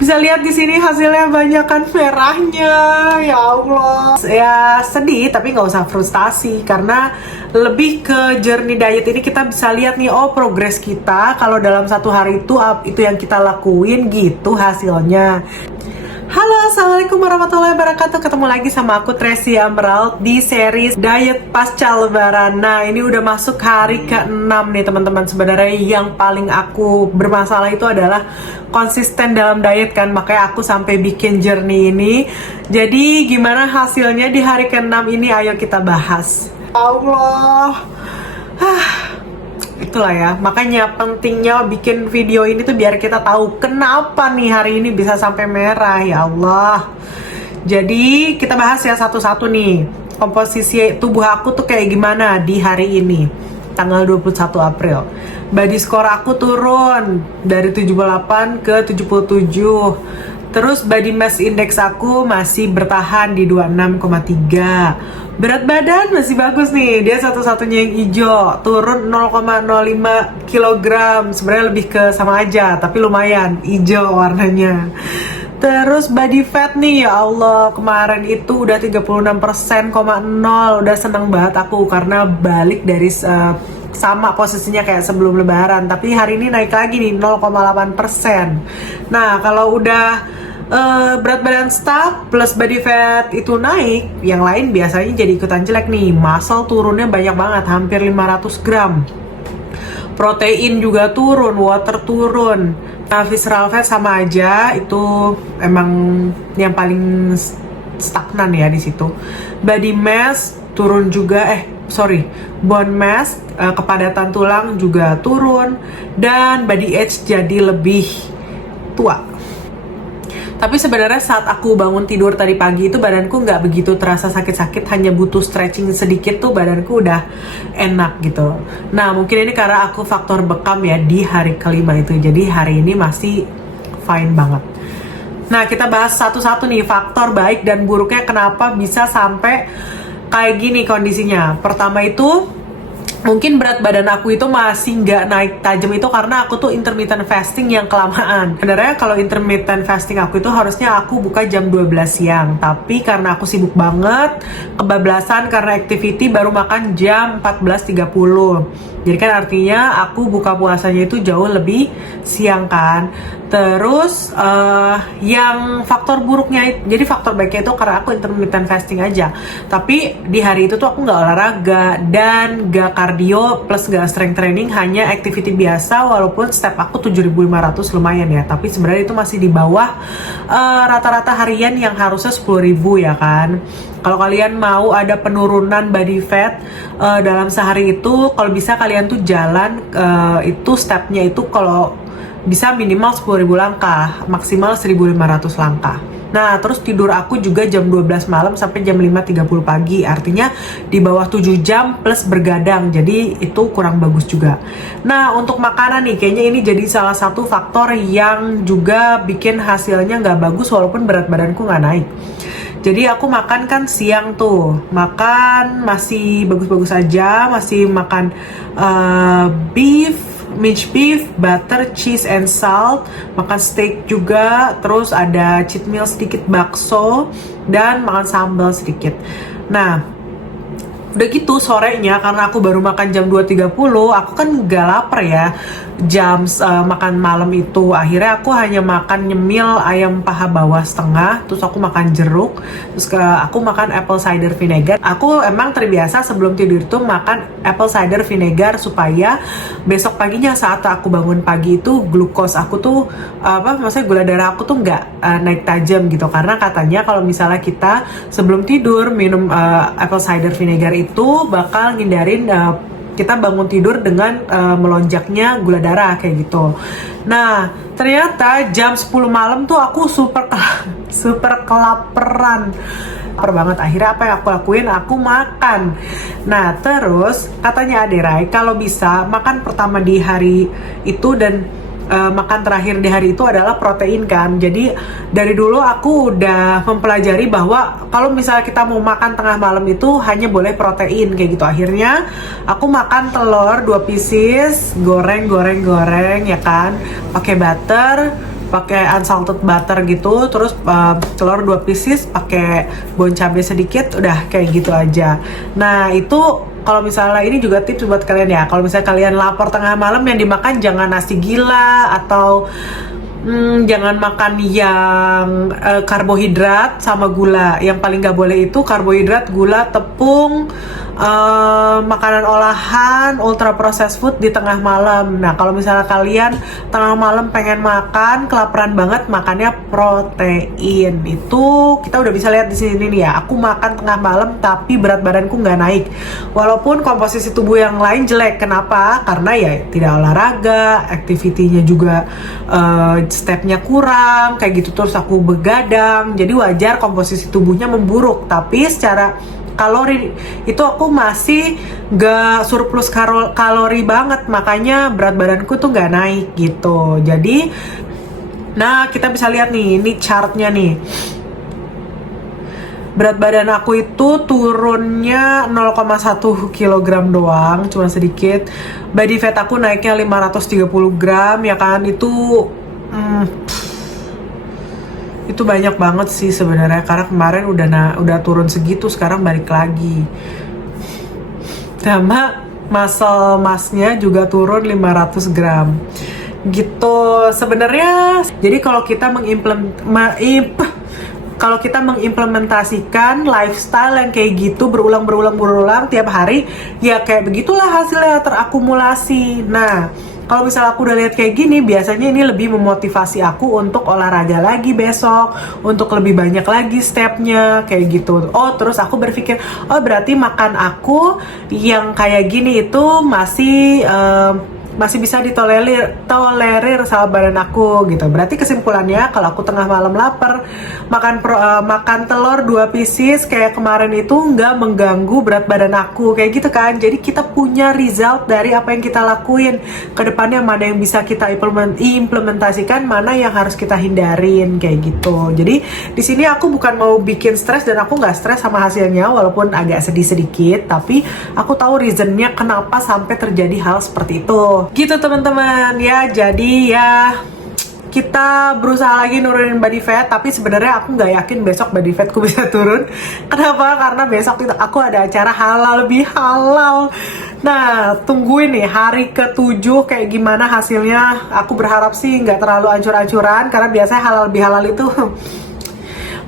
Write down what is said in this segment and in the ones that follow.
Bisa lihat di sini hasilnya banyak kan merahnya, ya Allah. Ya sedih tapi nggak usah frustasi karena lebih ke journey diet ini kita bisa lihat nih, oh progres kita kalau dalam satu hari itu yang kita lakuin gitu hasilnya. Halo, assalamualaikum warahmatullahi wabarakatuh. Ketemu lagi sama aku Tracy Emerald di series Diet Pasca Lebaran. Nah, ini udah masuk hari ke-6 nih teman-teman. Sebenarnya yang paling aku bermasalah itu adalah konsisten dalam diet kan. Makanya aku sampai bikin journey ini. Jadi gimana hasilnya di hari ke-6 ini? Ayo kita bahas. Allah. Itulah ya, makanya pentingnya bikin video ini tuh biar kita tahu kenapa nih hari ini bisa sampai merah, ya Allah. Jadi kita bahas ya satu-satu nih, komposisi tubuh aku tuh kayak gimana di hari ini, tanggal 21 April. Body score aku turun dari 78 ke 77. Terus body mass index aku masih bertahan di 26,3. Berat badan masih bagus nih, dia satu-satunya yang hijau, turun 0,05 kg. Sebenarnya lebih ke sama aja, tapi lumayan hijau warnanya. Terus body fat nih, ya Allah, kemarin itu udah 36,0%, udah seneng banget aku karena balik dari sama posisinya kayak sebelum lebaran, tapi hari ini naik lagi nih 0,8%. Nah, kalau udah berat badan stuck plus body fat itu naik, yang lain biasanya jadi ikutan jelek nih. Muscle turunnya banyak banget, hampir 500 gram. Protein juga turun, water turun. Nah, visceral fat sama aja, itu emang yang paling stagnan ya di situ. Body mass turun juga, bone mass, kepadatan tulang juga turun, dan body age jadi lebih tua. Tapi sebenarnya saat aku bangun tidur tadi pagi itu badanku nggak begitu terasa sakit-sakit, hanya butuh stretching sedikit tuh badanku udah enak gitu. Nah, mungkin ini karena aku faktor bekam ya di hari kelima itu, jadi hari ini masih fine banget. Nah, kita bahas satu-satu nih faktor baik dan buruknya kenapa bisa sampai kayak gini kondisinya. Pertama itu mungkin berat badan aku itu masih nggak naik tajam itu karena aku tuh intermittent fasting yang kelamaan. Sebenarnya kalau intermittent fasting aku itu harusnya aku buka jam 12 siang, tapi karena aku sibuk banget, kebablasan karena activity baru makan jam 14.30. Jadi kan artinya aku buka puasanya itu jauh lebih siang kan. Terus yang faktor buruknya, jadi faktor baiknya itu karena aku intermittent fasting aja. Tapi di hari itu tuh aku nggak olahraga dan nggak cardio plus nggak strength training, hanya activity biasa. Walaupun step aku 7.500 lumayan ya, tapi sebenarnya itu masih di bawah rata-rata harian yang harusnya 10.000 ya kan. Kalau kalian mau ada penurunan body fat dalam sehari itu, kalau bisa kalian tuh jalan itu stepnya itu kalau bisa minimal 10.000 langkah, maksimal 1.500 langkah. Nah, terus tidur aku juga jam 12 malam sampai jam 5.30 pagi. Artinya di bawah 7 jam plus bergadang. Jadi itu kurang bagus juga. Nah, untuk makanan nih, kayaknya ini jadi salah satu faktor yang juga bikin hasilnya nggak bagus walaupun berat badanku nggak naik. Jadi aku makan kan siang tuh, makan masih bagus-bagus aja, masih makan minced beef, butter, cheese, and salt, makan steak juga, terus ada cheat meal sedikit bakso, dan makan sambal sedikit. Nah, udah gitu sorenya karena aku baru makan jam 2.30, aku kan gak lapar ya jam makan malam itu. Akhirnya aku hanya makan nyemil ayam paha bawah setengah, terus aku makan jeruk, terus aku makan apple cider vinegar. Aku emang terbiasa sebelum tidur itu makan apple cider vinegar supaya besok paginya saat aku bangun pagi itu glukos aku tuh maksudnya gula darah aku tuh nggak naik tajam gitu. Karena katanya kalau misalnya kita sebelum tidur minum apple cider vinegar itu bakal ngindarin kita bangun tidur dengan melonjaknya gula darah kayak gitu. Nah, ternyata jam 10 malam tuh aku super kelaparan. Lapar banget. Akhirnya apa yang aku lakuin? Aku makan. Nah, terus katanya Aderai kalau bisa makan pertama di hari itu dan makan terakhir di hari itu adalah protein kan. Jadi dari dulu aku udah mempelajari bahwa kalau misalnya kita mau makan tengah malam itu hanya boleh protein kayak gitu. Akhirnya aku makan telur 2 pieces, goreng ya kan, pakai butter, pakai unsalted butter gitu, terus telur 2 pieces, pakai bon cabai sedikit, udah kayak gitu aja. Nah itu kalau misalnya ini juga tips buat kalian ya, kalau misalnya kalian lapar tengah malam, yang dimakan jangan nasi gila atau jangan makan yang karbohidrat sama gula. Yang paling gak boleh itu karbohidrat, gula, tepung, makanan olahan, ultra processed food di tengah malam. Nah kalau misalnya kalian tengah malam pengen makan, kelaparan banget, makannya protein. Itu kita udah bisa lihat di sini nih ya. Aku makan tengah malam tapi berat badanku nggak naik. Walaupun komposisi tubuh yang lain jelek. Kenapa? Karena ya tidak olahraga, activity-nya juga stepnya kurang, kayak gitu. Terus aku begadang. Jadi wajar komposisi tubuhnya memburuk. Tapi secara kalori itu aku masih gak surplus kalori banget, makanya berat badanku tuh gak naik gitu. Jadi nah kita bisa lihat nih, ini chartnya nih. Berat badan aku itu turunnya 0,1 kg doang, cuma sedikit. Body fat aku naiknya 530 gram ya kan. Itu banyak banget sih sebenarnya, karena kemarin udah turun segitu, sekarang balik lagi. Sama muscle massnya juga turun 500 gram gitu sebenarnya. Jadi kalau kita mengimplementasikan lifestyle yang kayak gitu berulang tiap hari, ya kayak begitulah hasilnya terakumulasi. Nah kalau misalnya aku udah lihat kayak gini, biasanya ini lebih memotivasi aku untuk olahraga lagi besok, untuk lebih banyak lagi stepnya, kayak gitu. Oh, terus aku berpikir, oh berarti makan aku yang kayak gini itu masih bisa ditolerir sama badan aku gitu. Berarti kesimpulannya kalau aku tengah malam lapar, makan telur 2 pieces kayak kemarin itu nggak mengganggu berat badan aku, kayak gitu kan. Jadi kita punya result dari apa yang kita lakuin. Kedepannya mana yang bisa kita implementasikan, mana yang harus kita hindarin, kayak gitu. Jadi di sini aku bukan mau bikin stres, dan aku nggak stres sama hasilnya, walaupun agak sedih sedikit, tapi aku tahu reasonnya kenapa sampai terjadi hal seperti itu. Gitu teman-teman ya. Jadi ya kita berusaha lagi nurunin body fat, tapi sebenarnya aku nggak yakin besok body fatku bisa turun. Kenapa? Karena besok itu aku ada acara halal bihalal. Nah tungguin nih hari ke-7 kayak gimana hasilnya. Aku berharap sih nggak terlalu ancur-ancuran, karena biasanya halal bihalal itu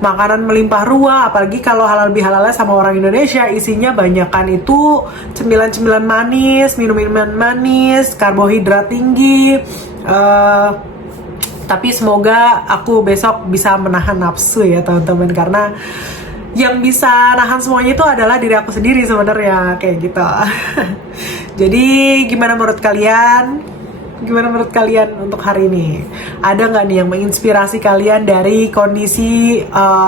makanan melimpah ruah, apalagi kalau halal bihalalnya sama orang Indonesia, isinya banyakan itu cemilan-cemilan manis, minum-minuman manis, karbohidrat tinggi. Tapi semoga aku besok bisa menahan nafsu ya teman-teman, karena yang bisa nahan semuanya itu adalah diri aku sendiri sebenarnya, kayak gitu. Jadi gimana menurut kalian? Gimana menurut kalian untuk hari ini? Ada nggak nih yang menginspirasi kalian dari kondisi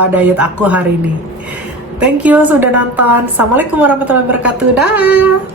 diet aku hari ini? Thank you sudah nonton. Assalamualaikum warahmatullahi wabarakatuh. Dah.